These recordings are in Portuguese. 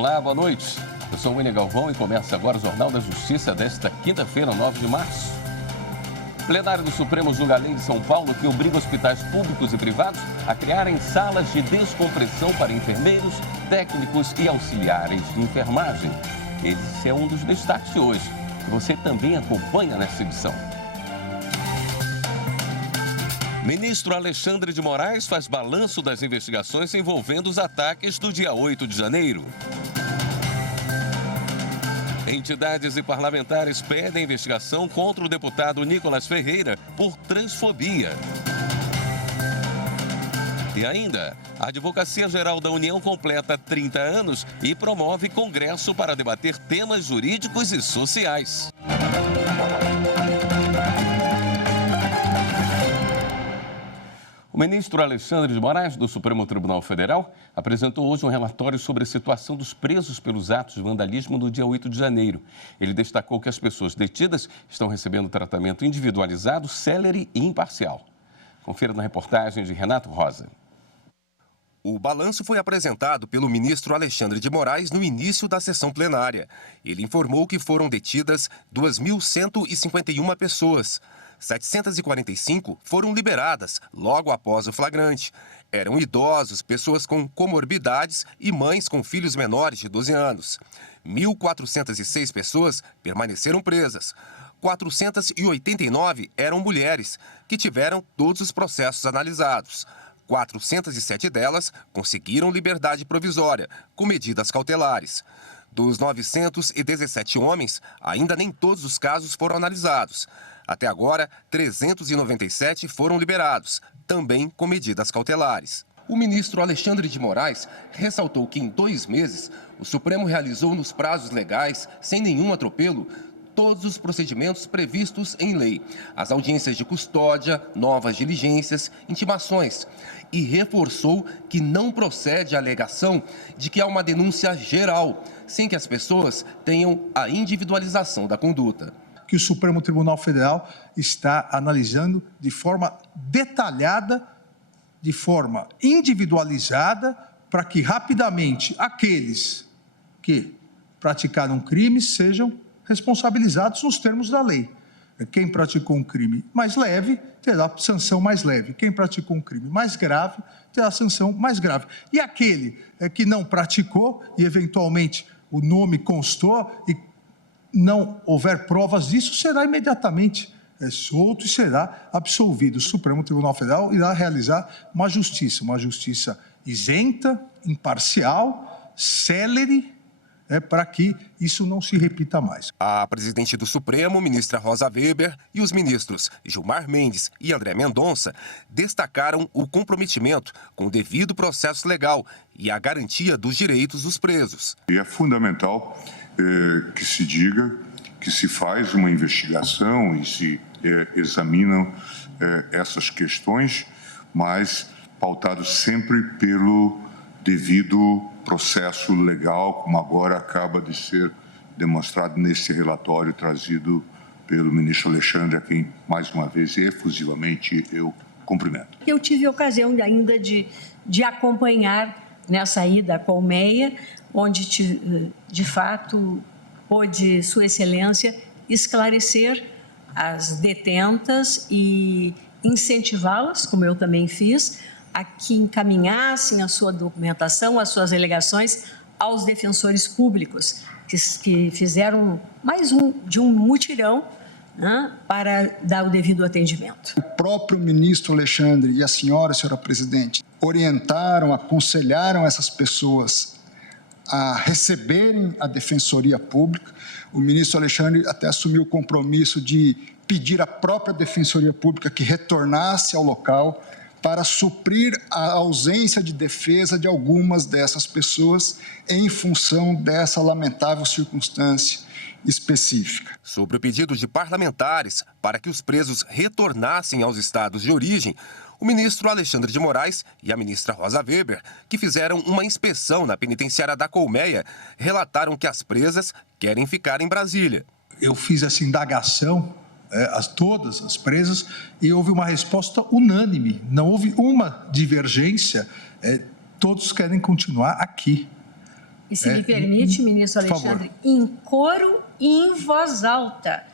Olá, boa noite. Eu sou o William Galvão e começa agora o Jornal da Justiça desta quinta-feira, 9 de março. O plenário do Supremo julga a lei de São Paulo que obriga hospitais públicos e privados a criarem salas de descompressão para enfermeiros, técnicos e auxiliares de enfermagem. Esse é um dos destaques de hoje, que você também acompanha nessa edição. Ministro Alexandre de Moraes faz balanço das investigações envolvendo os ataques do dia 8 de janeiro. Entidades e parlamentares pedem investigação contra o deputado Nicolas Ferreira por transfobia. E ainda, a Advocacia Geral da União completa 30 anos e promove congresso para debater temas jurídicos e sociais. O ministro Alexandre de Moraes, do Supremo Tribunal Federal, apresentou hoje um relatório sobre a situação dos presos pelos atos de vandalismo no dia 8 de janeiro. Ele destacou que as pessoas detidas estão recebendo tratamento individualizado, célere e imparcial. Confira na reportagem de Renato Rosa. O balanço foi apresentado pelo ministro Alexandre de Moraes no início da sessão plenária. Ele informou que foram detidas 2.151 pessoas. 745 foram liberadas logo após o flagrante. Eram idosos, pessoas com comorbidades e mães com filhos menores de 12 anos. 1.406 pessoas permaneceram presas. 489 eram mulheres, que tiveram todos os processos analisados. 407 delas conseguiram liberdade provisória, com medidas cautelares. Dos 917 homens, ainda nem todos os casos foram analisados. Até agora, 397 foram liberados, também com medidas cautelares. O ministro Alexandre de Moraes ressaltou que em 2 meses, o Supremo realizou nos prazos legais, sem nenhum atropelo, todos os procedimentos previstos em lei, as audiências de custódia, novas diligências, intimações, e reforçou que não procede a alegação de que há uma denúncia geral, sem que as pessoas tenham a individualização da conduta. Que o Supremo Tribunal Federal está analisando de forma detalhada, de forma individualizada, para que rapidamente aqueles que praticaram crimes sejam responsabilizados nos termos da lei. Quem praticou um crime mais leve terá sanção mais leve. Quem praticou um crime mais grave terá sanção mais grave. E aquele que não praticou e eventualmente o nome constou e não houver provas disso, será imediatamente solto e será absolvido. O Supremo Tribunal Federal irá realizar uma justiça isenta, imparcial, célere, para que isso não se repita mais. A presidente do Supremo, ministra Rosa Weber, e os ministros Gilmar Mendes e André Mendonça destacaram o comprometimento com o devido processo legal e a garantia dos direitos dos presos. E é fundamental que se diga que se faz uma investigação e se examinam essas questões, mas pautado sempre pelo devido processo legal, como agora acaba de ser demonstrado nesse relatório trazido pelo ministro Alexandre, a quem, mais uma vez, efusivamente eu cumprimento. Eu tive a ocasião ainda de acompanhar nessa ida à Colmeia, onde, de fato, pôde Sua Excelência esclarecer as detentas e incentivá-las, como eu também fiz, a que encaminhassem a sua documentação, as suas alegações aos defensores públicos, que fizeram mais um mutirão, né, para dar o devido atendimento. O próprio ministro Alexandre e a senhora presidente, orientaram, aconselharam essas pessoas a receberem a Defensoria Pública. O ministro Alexandre até assumiu o compromisso de pedir à própria Defensoria Pública que retornasse ao local para suprir a ausência de defesa de algumas dessas pessoas em função dessa lamentável circunstância específica. Sobre o pedido de parlamentares para que os presos retornassem aos estados de origem, o ministro Alexandre de Moraes e a ministra Rosa Weber, que fizeram uma inspeção na penitenciária da Colmeia, relataram que as presas querem ficar em Brasília. Eu fiz essa indagação, todas as presas, e houve uma resposta unânime, não houve uma divergência, todos querem continuar aqui. E se me permite, ministro Alexandre, em coro e em voz alta,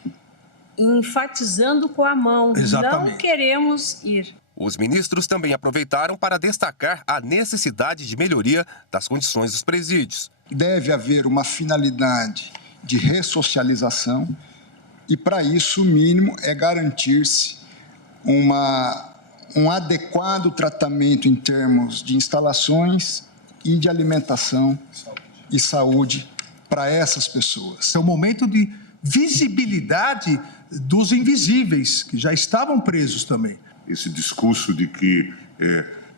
enfatizando com a mão, Exatamente. não queremos ir. Os ministros também aproveitaram para destacar a necessidade de melhoria das condições dos presídios. Deve haver uma finalidade de ressocialização e, para isso, o mínimo é garantir-se um adequado tratamento em termos de instalações e de alimentação e saúde para essas pessoas. É um momento de visibilidade dos invisíveis, que já estavam presos também. Esse discurso de que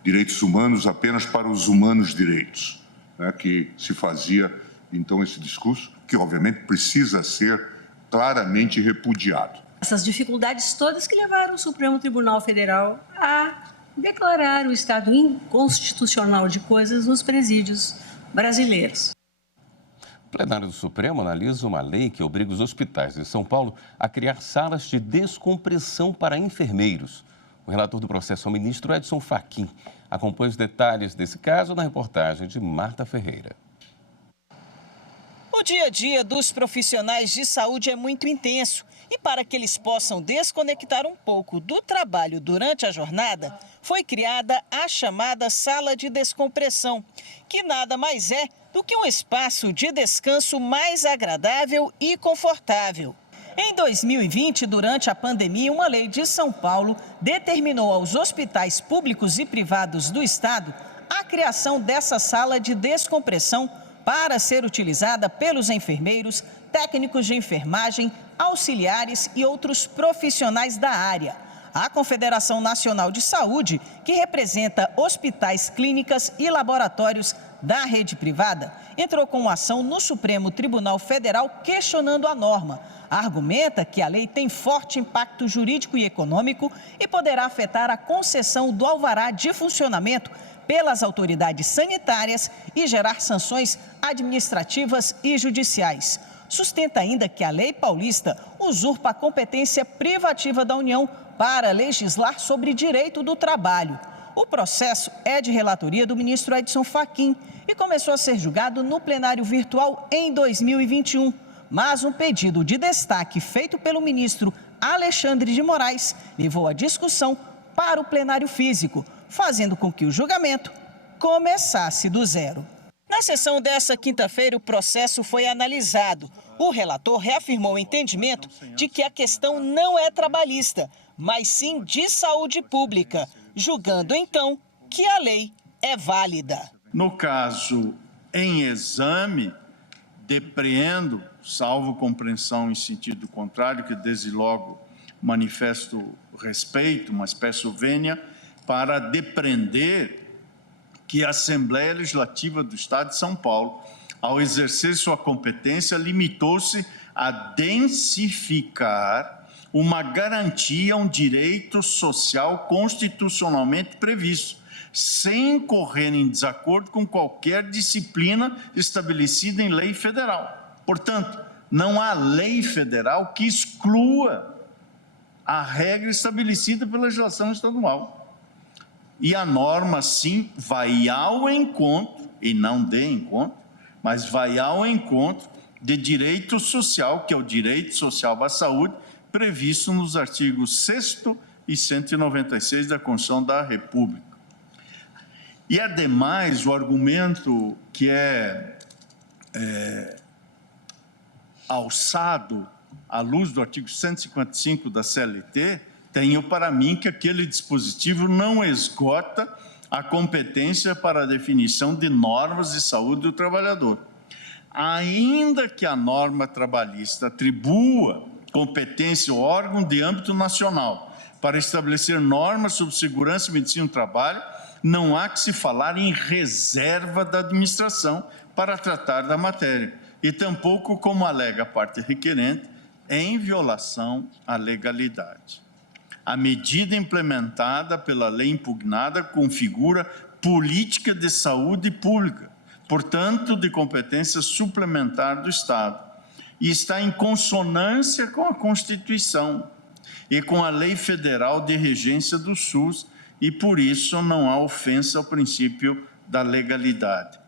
direitos humanos apenas para os humanos direitos, né, que se fazia, então, esse discurso, que obviamente precisa ser claramente repudiado. Essas dificuldades todas que levaram o Supremo Tribunal Federal a declarar o estado inconstitucional de coisas nos presídios brasileiros. O plenário do Supremo analisa uma lei que obriga os hospitais de São Paulo a criar salas de descompressão para enfermeiros. O relator do processo é o ministro Edson Fachin. Acompanhe os detalhes desse caso na reportagem de Marta Ferreira. O dia a dia dos profissionais de saúde é muito intenso e para que eles possam desconectar um pouco do trabalho durante a jornada, foi criada a chamada sala de descompressão, que nada mais é do que um espaço de descanso mais agradável e confortável. Em 2020, durante a pandemia, uma lei de São Paulo determinou aos hospitais públicos e privados do estado a criação dessa sala de descompressão para ser utilizada pelos enfermeiros, técnicos de enfermagem, auxiliares e outros profissionais da área. A Confederação Nacional de Saúde, que representa hospitais, clínicas e laboratórios da rede privada, entrou com uma ação no Supremo Tribunal Federal questionando a norma. Argumenta que a lei tem forte impacto jurídico e econômico e poderá afetar a concessão do alvará de funcionamento pelas autoridades sanitárias e gerar sanções administrativas e judiciais. Sustenta ainda que a lei paulista usurpa a competência privativa da União para legislar sobre direito do trabalho. O processo é de relatoria do ministro Edson Fachin e começou a ser julgado no plenário virtual em 2021. Mas um pedido de destaque feito pelo ministro Alexandre de Moraes levou a discussão para o plenário físico, fazendo com que o julgamento começasse do zero. Na sessão dessa quinta-feira, o processo foi analisado. O relator reafirmou o entendimento de que a questão não é trabalhista, mas sim de saúde pública, julgando então que a lei é válida. No caso em exame, depreendo, salvo compreensão em sentido contrário, que desde logo manifesto respeito, mas peço vênia, para depreender que a Assembleia Legislativa do Estado de São Paulo, ao exercer sua competência, limitou-se a densificar uma garantia, um direito social constitucionalmente previsto, sem incorrer em desacordo com qualquer disciplina estabelecida em lei federal. Portanto, não há lei federal que exclua a regra estabelecida pela legislação estadual. E a norma, sim, vai ao encontro, e não de encontro, mas vai ao encontro de direito social, que é o direito social à saúde, previsto nos artigos 6º e 196 da Constituição da República. E, ademais, o argumento que é alçado à luz do artigo 155 da CLT, tenho para mim que aquele dispositivo não esgota a competência para a definição de normas de saúde do trabalhador. Ainda que a norma trabalhista atribua competência ao órgão de âmbito nacional para estabelecer normas sobre segurança e medicina do trabalho, não há que se falar em reserva da administração para tratar da matéria, e tampouco, como alega a parte requerente, em violação à legalidade. A medida implementada pela lei impugnada configura política de saúde pública, portanto, de competência suplementar do Estado, e está em consonância com a Constituição e com a Lei Federal de Regência do SUS, e por isso não há ofensa ao princípio da legalidade.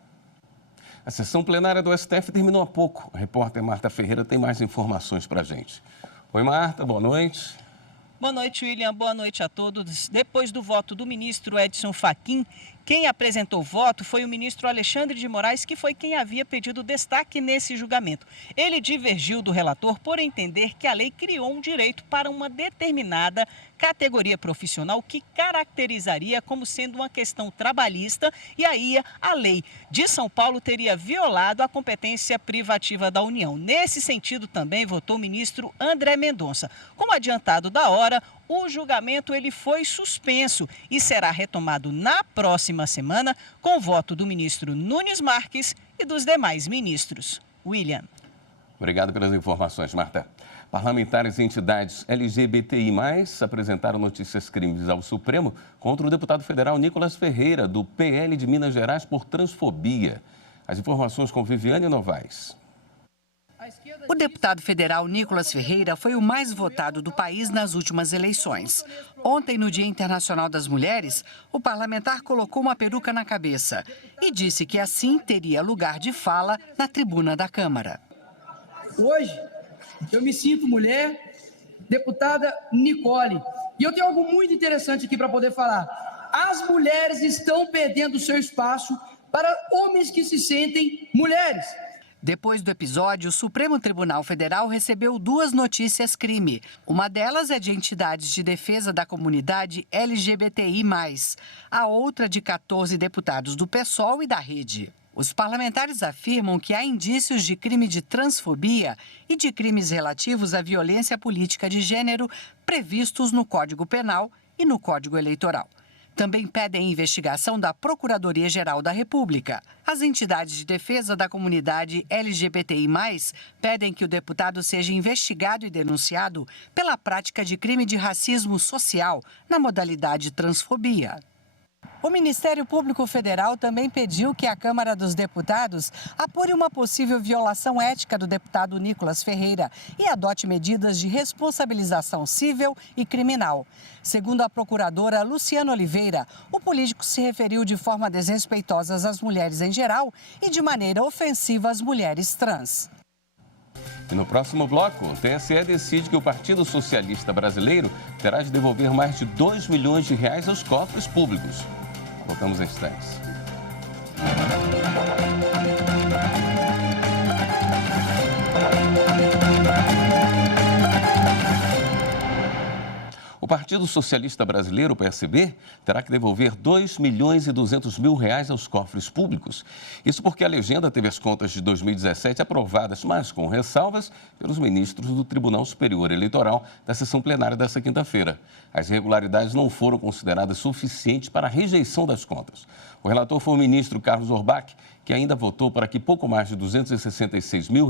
A sessão plenária do STF terminou há pouco. A repórter Marta Ferreira tem mais informações para a gente. Oi, Marta, boa noite. Boa noite, William. Boa noite a todos. Depois do voto do ministro Edson Fachin, quem apresentou o voto foi o ministro Alexandre de Moraes, que foi quem havia pedido destaque nesse julgamento. Ele divergiu do relator por entender que a lei criou um direito para uma determinada categoria profissional que caracterizaria como sendo uma questão trabalhista, e aí a lei de São Paulo teria violado a competência privativa da União. Nesse sentido também votou o ministro André Mendonça. Como adiantado da hora, o julgamento ele foi suspenso e será retomado na próxima semana com o voto do ministro Nunes Marques e dos demais ministros. William. Obrigado pelas informações, Marta. Parlamentares e entidades LGBTI+, apresentaram notícias crimes ao Supremo contra o deputado federal Nicolas Ferreira, do PL de Minas Gerais, por transfobia. As informações com Viviane Novaes. O deputado federal Nicolas Ferreira foi o mais votado do país nas últimas eleições. Ontem, no Dia Internacional das Mulheres, o parlamentar colocou uma peruca na cabeça e disse que assim teria lugar de fala na tribuna da Câmara. Hoje, eu me sinto mulher, deputada Nicole, e eu tenho algo muito interessante aqui para poder falar. As mulheres estão perdendo seu espaço para homens que se sentem mulheres. Depois do episódio, o Supremo Tribunal Federal recebeu 2 notícias crime. Uma delas é de entidades de defesa da comunidade LGBTI+, a outra de 14 deputados do PSOL e da Rede. Os parlamentares afirmam que há indícios de crime de transfobia e de crimes relativos à violência política de gênero previstos no Código Penal e no Código Eleitoral. Também pedem investigação da Procuradoria-Geral da República. As entidades de defesa da comunidade LGBTI+, pedem que o deputado seja investigado e denunciado pela prática de crime de racismo social na modalidade transfobia. O Ministério Público Federal também pediu que a Câmara dos Deputados apure uma possível violação ética do deputado Nicolas Ferreira e adote medidas de responsabilização civil e criminal. Segundo a procuradora Luciana Oliveira, o político se referiu de forma desrespeitosa às mulheres em geral e de maneira ofensiva às mulheres trans. E no próximo bloco, o TSE decide que o Partido Socialista Brasileiro terá de devolver mais de R$2 milhões aos cofres públicos. Voltamos em instantes. O Partido Socialista Brasileiro, o PSB, terá que devolver R$2.200.000 aos cofres públicos. Isso porque a legenda teve as contas de 2017 aprovadas, mas com ressalvas, pelos ministros do Tribunal Superior Eleitoral da sessão plenária desta quinta-feira. As irregularidades não foram consideradas suficientes para a rejeição das contas. O relator foi o ministro Carlos Orbach, que ainda votou para que pouco mais de R$266 mil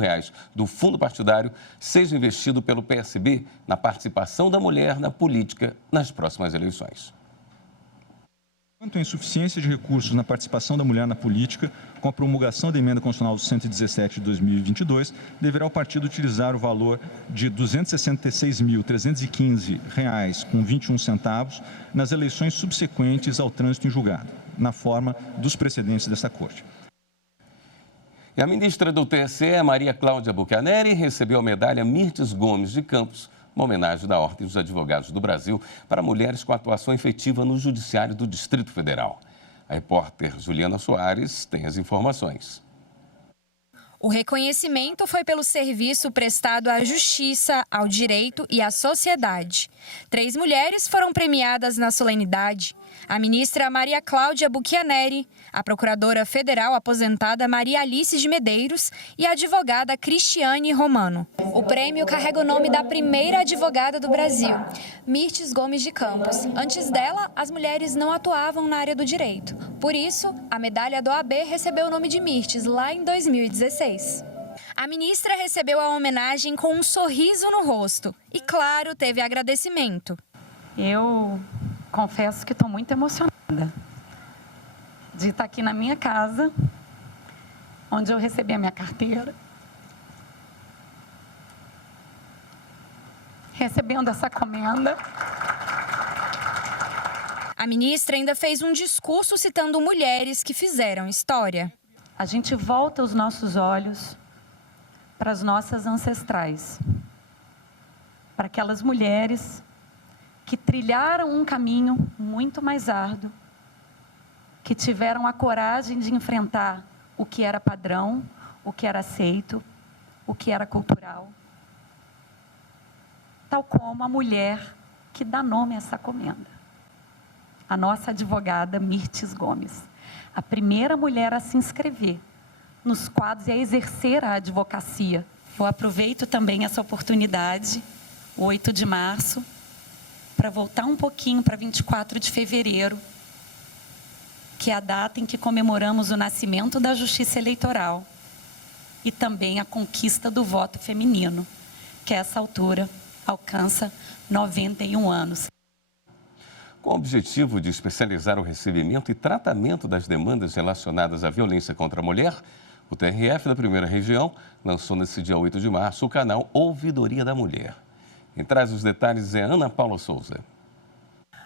do fundo partidário seja investido pelo PSB na participação da mulher na política nas próximas eleições. Quanto à insuficiência de recursos na participação da mulher na política, com a promulgação da Emenda Constitucional 117 de 2022, deverá o partido utilizar o valor de R$ 266.315,21 nas eleições subsequentes ao trânsito em julgado, na forma dos precedentes desta Corte. E a ministra do TSE, Maria Cláudia Buchianeri, recebeu a medalha Mirtes Gomes de Campos, uma homenagem da Ordem dos Advogados do Brasil para mulheres com atuação efetiva no Judiciário do Distrito Federal. A repórter Juliana Soares tem as informações. O reconhecimento foi pelo serviço prestado à justiça, ao direito e à sociedade. 3 mulheres foram premiadas na solenidade. A ministra Maria Cláudia Buchianeri, a procuradora federal aposentada Maria Alice de Medeiros e a advogada Cristiane Romano. O prêmio carrega o nome da primeira advogada do Brasil, Mirtes Gomes de Campos. Antes dela, as mulheres não atuavam na área do direito. Por isso, a medalha do OAB recebeu o nome de Mirtes lá em 2016. A ministra recebeu a homenagem com um sorriso no rosto e, claro, teve agradecimento. Eu confesso que estou muito emocionada de estar aqui na minha casa, onde eu recebi a minha carteira, recebendo essa comenda. A ministra ainda fez um discurso citando mulheres que fizeram história. a gente volta os nossos olhos para as nossas ancestrais, para aquelas mulheres que trilharam um caminho muito mais árduo, que tiveram a coragem de enfrentar o que era padrão, o que era aceito, o que era cultural, tal como a mulher que dá nome a essa comenda, a nossa advogada Mirtes Gomes, a primeira mulher a se inscrever nos quadros e a exercer a advocacia. Eu aproveito também essa oportunidade, 8 de março, para voltar um pouquinho para 24 de fevereiro, que é a data em que comemoramos o nascimento da justiça eleitoral e também a conquista do voto feminino, que a essa altura alcança 91 anos. Com o objetivo de especializar o recebimento e tratamento das demandas relacionadas à violência contra a mulher, o TRF da Primeira Região lançou nesse dia 8 de março o canal Ouvidoria da Mulher. Quem traz os detalhes é Ana Paula Souza.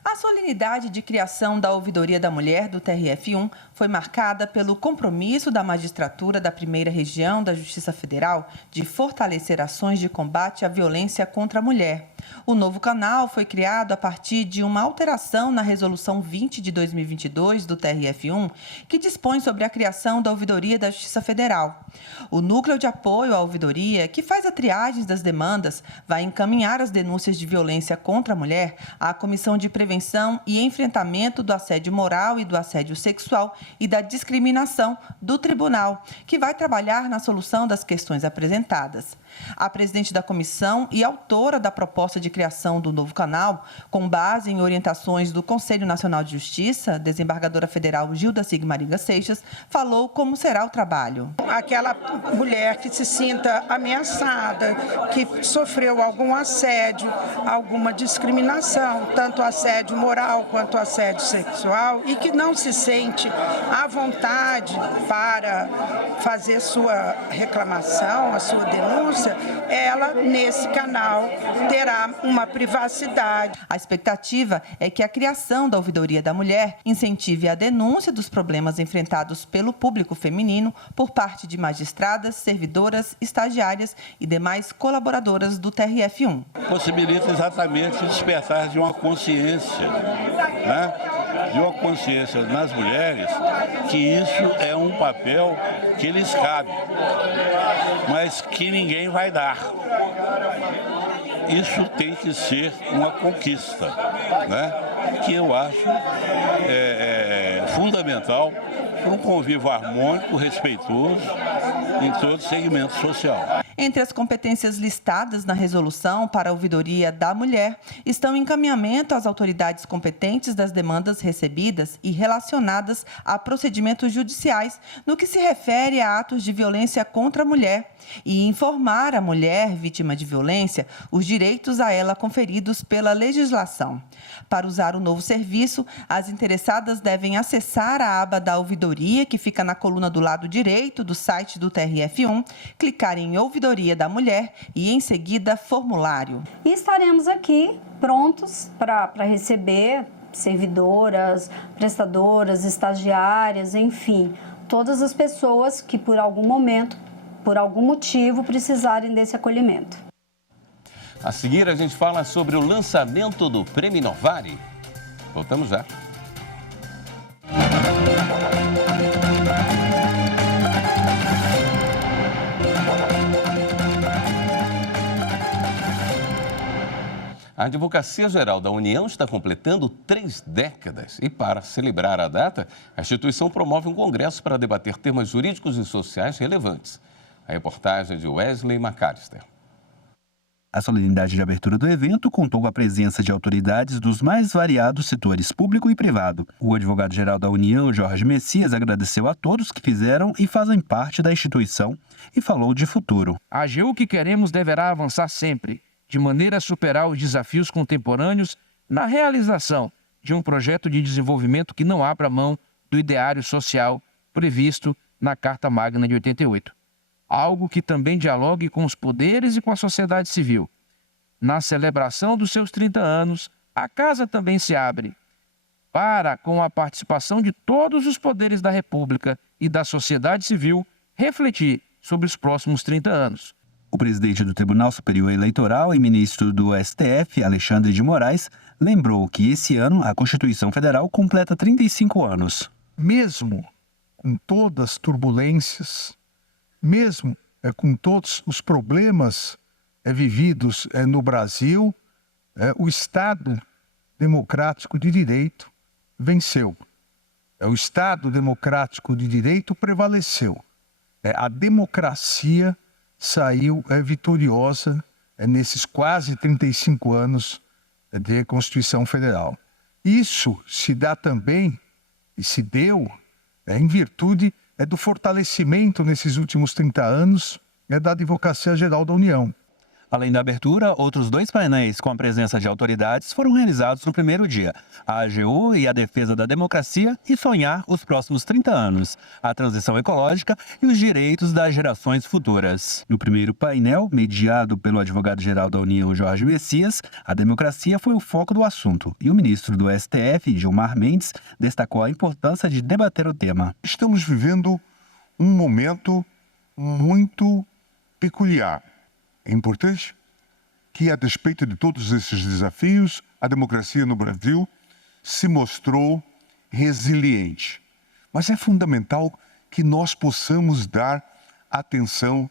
A solenidade de criação da Ouvidoria da Mulher do TRF1 foi marcada pelo compromisso da magistratura da Primeira Região da Justiça Federal de fortalecer ações de combate à violência contra a mulher. O novo canal foi criado a partir de uma alteração na Resolução 20 de 2022 do TRF1, que dispõe sobre a criação da Ouvidoria da Justiça Federal. O Núcleo de Apoio à Ouvidoria, que faz a triagem das demandas, vai encaminhar as denúncias de violência contra a mulher à Comissão de Prevenção e Enfrentamento do Assédio Moral e do Assédio Sexual e da Discriminação do Tribunal, que vai trabalhar na solução das questões apresentadas. A presidente da comissão e autora da proposta de criação do novo canal, com base em orientações do Conselho Nacional de Justiça, desembargadora federal Gilda Sigmaringa Seixas, falou como será o trabalho. Aquela mulher que se sinta ameaçada, que sofreu algum assédio, alguma discriminação, tanto assédio moral quanto assédio sexual, e que não se sente à vontade para fazer sua reclamação, a sua denúncia, ela, nesse canal, terá uma privacidade. A expectativa é que a criação da Ouvidoria da Mulher incentive a denúncia dos problemas enfrentados pelo público feminino por parte de magistradas, servidoras, estagiárias e demais colaboradoras do TRF1. Possibilita exatamente o despertar de uma consciência, de uma consciência nas mulheres, que isso é um papel que lhes cabe, mas que ninguém vai dar. Isso tem que ser uma conquista, que eu acho fundamental para um convívio harmônico, respeitoso em todo segmento social. Entre as competências listadas na resolução para a ouvidoria da mulher estão o encaminhamento às autoridades competentes das demandas recebidas e relacionadas a procedimentos judiciais no que se refere a atos de violência contra a mulher e informar a mulher vítima de violência os direitos a ela conferidos pela legislação. Para usar o novo serviço, as interessadas devem acessar a aba da ouvidoria, que fica na coluna do lado direito do site do TRF1, clicar em Ouvidoria da Mulher e, em seguida, formulário. E estaremos aqui prontos para receber servidoras, prestadoras, estagiárias, enfim, todas as pessoas que por algum momento, por algum motivo, precisarem desse acolhimento. A seguir, a gente fala sobre o lançamento do Prêmio Novari. Voltamos já. A Advocacia Geral da União está completando 3 décadas e, para celebrar a data, a instituição promove um congresso para debater temas jurídicos e sociais relevantes. A reportagem de Wesley McAllister. A solenidade de abertura do evento contou com a presença de autoridades dos mais variados setores público e privado. O advogado-geral da União, Jorge Messias, agradeceu a todos que fizeram e fazem parte da instituição e falou de futuro. A AGU que queremos deverá avançar sempre, de maneira a superar os desafios contemporâneos na realização de um projeto de desenvolvimento que não abra mão do ideário social previsto na Carta Magna de 88. Algo que também dialogue com os poderes e com a sociedade civil. Na celebração dos seus 30 anos, a casa também se abre para, com a participação de todos os poderes da República, e da sociedade civil refletir sobre os próximos 30 anos. O presidente do Tribunal Superior Eleitoral e ministro do STF, Alexandre de Moraes, lembrou que esse ano a Constituição Federal completa 35 anos. Mesmo com todas as turbulências, mesmo com todos os problemas vividos no Brasil, o Estado democrático de direito venceu. O Estado democrático de direito prevaleceu. A democracia saiu vitoriosa nesses quase 35 anos de Constituição Federal. Isso se dá também, e se deu, em virtude do fortalecimento nesses últimos 30 anos da Advocacia Geral da União. Além da abertura, outros 2 painéis com a presença de autoridades foram realizados no primeiro dia. A AGU e a defesa da democracia e sonhar os próximos 30 anos, a transição ecológica e os direitos das gerações futuras. No primeiro painel, mediado pelo advogado-geral da União, Jorge Messias, a democracia foi o foco do assunto e o ministro do STF, Gilmar Mendes, destacou a importância de debater o tema. Estamos vivendo um momento muito peculiar. É importante que, a despeito de todos esses desafios, a democracia no Brasil se mostrou resiliente. Mas é fundamental que nós possamos dar atenção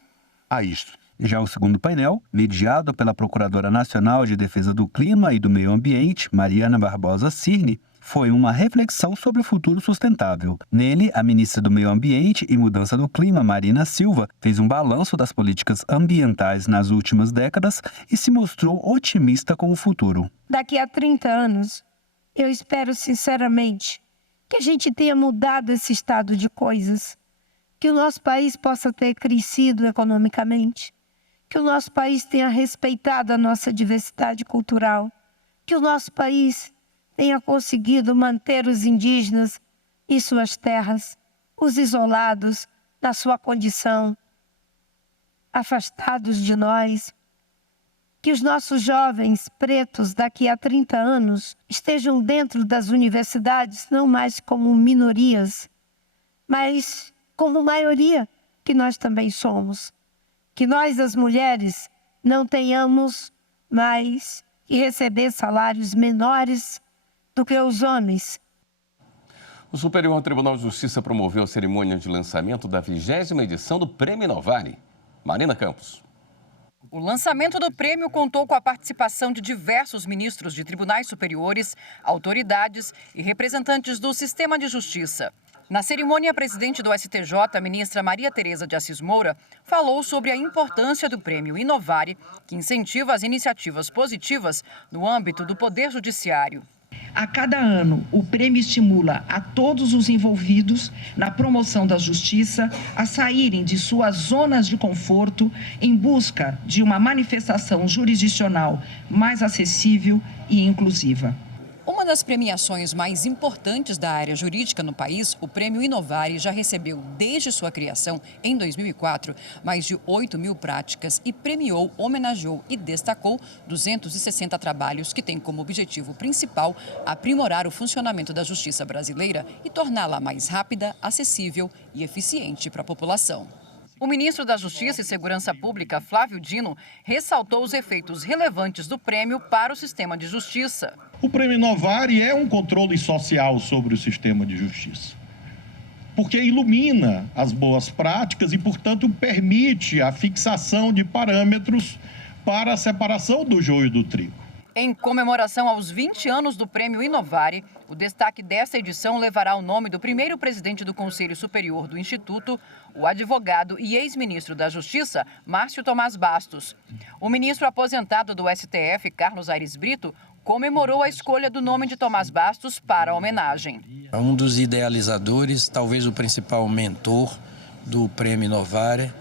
a isto. Já o segundo painel, mediado pela Procuradora Nacional de Defesa do Clima e do Meio Ambiente, Mariana Barbosa Cirne, foi uma reflexão sobre o futuro sustentável. Nele, a ministra do Meio Ambiente e Mudança do Clima, Marina Silva, fez um balanço das políticas ambientais nas últimas décadas e se mostrou otimista com o futuro. Daqui a 30 anos, eu espero sinceramente que a gente tenha mudado esse estado de coisas, que o nosso país possa ter crescido economicamente, que o nosso país tenha respeitado a nossa diversidade cultural, que o nosso país tenha conseguido manter os indígenas em suas terras, os isolados na sua condição, afastados de nós. Que os nossos jovens pretos daqui a 30 anos estejam dentro das universidades não mais como minorias, mas como maioria, que nós também somos. Que nós, as mulheres, não tenhamos mais que receber salários menores do que os homens. O Superior Tribunal de Justiça promoveu a cerimônia de lançamento da 20ª edição do Prêmio Inovare. Marina Campos. O lançamento do prêmio contou com a participação de diversos ministros de tribunais superiores, autoridades e representantes do sistema de justiça. Na cerimônia, a presidente do STJ, a ministra Maria Tereza de Assis Moura, falou sobre a importância do Prêmio Inovare, que incentiva as iniciativas positivas no âmbito do Poder Judiciário. A cada ano, o prêmio estimula a todos os envolvidos na promoção da justiça a saírem de suas zonas de conforto em busca de uma manifestação jurisdicional mais acessível e inclusiva. Uma das premiações mais importantes da área jurídica no país, o Prêmio Inovare já recebeu, desde sua criação, em 2004, mais de 8.000 práticas e premiou, homenageou e destacou 260 trabalhos que têm como objetivo principal aprimorar o funcionamento da justiça brasileira e torná-la mais rápida, acessível e eficiente para a população. O ministro da Justiça e Segurança Pública, Flávio Dino, ressaltou os efeitos relevantes do prêmio para o sistema de justiça. O Prêmio Inovare é um controle social sobre o sistema de justiça, porque ilumina as boas práticas e, portanto, permite a fixação de parâmetros para a separação do joio do trigo. Em comemoração aos 20 anos do Prêmio Inovare, o destaque desta edição levará o nome do primeiro presidente do Conselho Superior do Instituto, o advogado e ex-ministro da Justiça, Márcio Tomás Bastos. O ministro aposentado do STF, Carlos Aires Brito, comemorou a escolha do nome de Tomás Bastos para a homenagem. Um dos idealizadores, talvez o principal mentor do Prêmio Inovare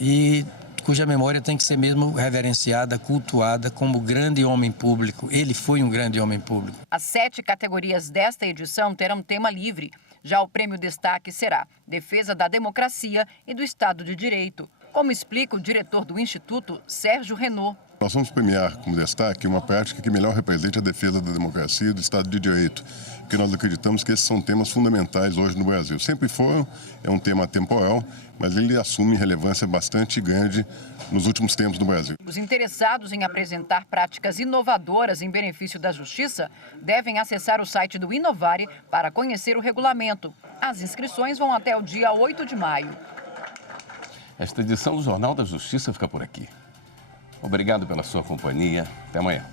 e cuja memória tem que ser mesmo reverenciada, cultuada como grande homem público. Ele foi um grande homem público. As 7 categorias desta edição terão tema livre. Já o prêmio destaque será Defesa da Democracia e do Estado de Direito, como explica o diretor do Instituto, Sérgio Renaud. Nós vamos premiar como destaque uma prática que melhor represente a defesa da democracia e do Estado de Direito, porque nós acreditamos que esses são temas fundamentais hoje no Brasil. Sempre foram, é um tema temporal, mas ele assume relevância bastante grande nos últimos tempos no Brasil. Os interessados em apresentar práticas inovadoras em benefício da justiça devem acessar o site do Inovare para conhecer o regulamento. As inscrições vão até o dia 8 de maio. Esta edição do Jornal da Justiça fica por aqui. Obrigado pela sua companhia. Até amanhã.